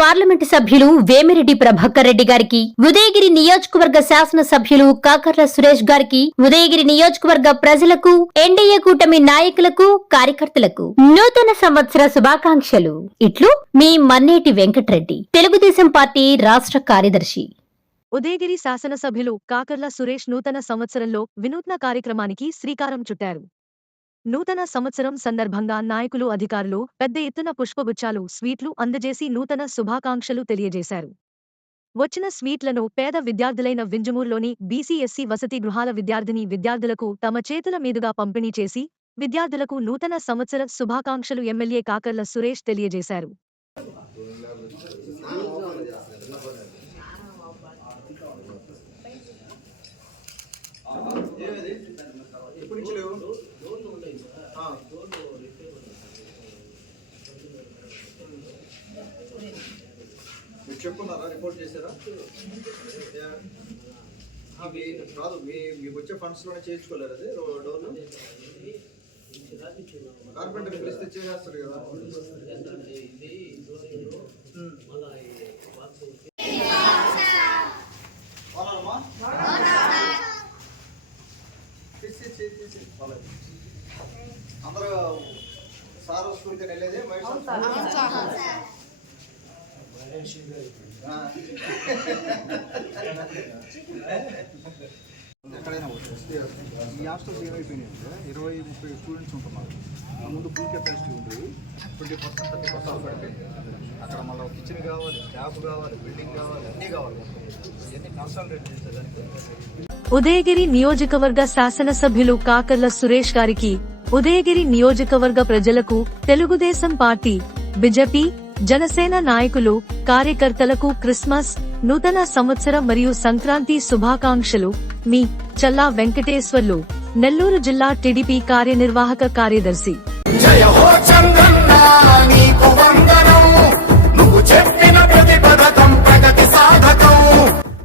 Parliament సభ్యులు వేమిరెడ్డి ప్రభాకర్ రెడ్డి గారికి, ఉదయగిరి నియోజకవర్గ శాసన సభ్యులు కాకర్ల సురేష్ గారికి, ఉదయగిరి నియోజకవర్గ ప్రజలకు, ఎన్డీఏ కూటమి నాయకులకు, కార్యకర్తలకు నూతన సంవత్సర శుభాకాంక్షలు. ఇట్లు మీ మన్నేటి వెంకటరెడ్డి, తెలుగుదేశం పార్టీ రాష్ట్ర కార్యదర్శి. ఉదయగిరి శాసనసభ్యులు కాకర్ల సురేష్ నూతన సంవత్సరంలో వినూత్న కార్యక్రమానికి శ్రీకారం చుట్టారు. నూతన సంవత్సరం సందర్భంగా నాయకులు, అధికారులు పెద్ద ఎత్తున పుష్పగుచ్చాలు, స్వీట్లు అందజేసి నూతన శుభాకాంక్షలు తెలియజేశారు. వచ్చిన స్వీట్లను పేద విద్యార్థులైన వింజమూరులోని బీసీ/ఎస్సీ వసతి గృహాల విద్యార్థులకు తమ చేతుల మీదుగా పంపిణీ చేసి విద్యార్థులకు నూతన సంవత్సర శుభాకాంక్షలు ఎమ్మెల్యే కాకర్ల సురేష్ తెలియజేశారు. మీరు చెప్పుకున్నారా, రిపోర్ట్ చేశారా? కాదు, మీకు వచ్చే ఫండ్స్ లోనే చేయించుకోలేరు. అది డోర్లు కార్పెంటర్ పిలిస్తే చేసేస్తారు కదా. అందరూ సార్ స్కూల్కి వెళ్ళేది ఎక్కడైనా ఈ హాస్టల్స్ ఏమైపోయినాయంటే 20-30 స్టూడెంట్స్ ఉంటున్నారు. ముందు ఫుల్ కెపాసిటీ ఉండేవి, 20% 30% ఆఫ్ పడిపోయింది. అక్కడ మళ్ళీ కిచెన్ కావాలి, స్టాఫ్ కావాలి, బిల్డింగ్ కావాలి, అన్నీ కావాలి. ఇవన్నీ కన్సల్టేట్ చేసేదానికి ఉదయగిరి నియోజకవర్గ శాసనసభ్యులు కాకర్ల సురేష్ గారికి, ఉదయగిరి నియోజకవర్గ ప్రజలకు, తెలుగుదేశం పార్టీ, బీజేపీ, జనసేన నాయకులు, కార్యకర్తలకు క్రిస్మస్, నూతన సంవత్సర మరియు సంక్రాంతి శుభాకాంక్షలు. మీ చల్లా వెంకటేశ్వర్లు, నెల్లూరు జిల్లా టీడీపీ కార్యనిర్వాహక కార్యదర్శి. జయ హో చంద్రన్న నీకు వందనం, నువ్వు చెప్పిన ప్రతి పథకం ప్రగతి సాధకం.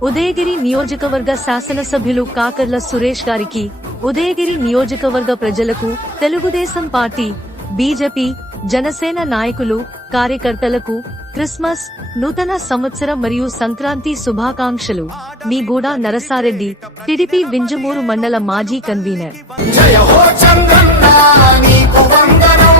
ఉదయగిరి నియోజకవర్గ శాసనసభ్యులు కాకర్ల సురేష్ గారికి, ఉదయగిరి నియోజకవర్గ ప్రజలకు, తెలుగుదేశం పార్టీ, బీజేపీ, జనసేన నాయకులు, కార్యకర్తలకు క్రిస్మస్, నూతన సంవత్సర మరియు సంక్రాంతి శుభాకాంక్షలు. మీ గూడా నరసారెడ్డి, టీడీపీ వింజమూరు మండల మాజీ కన్వీనర్. జయ హో చంద్రన్న నీకు వందనం.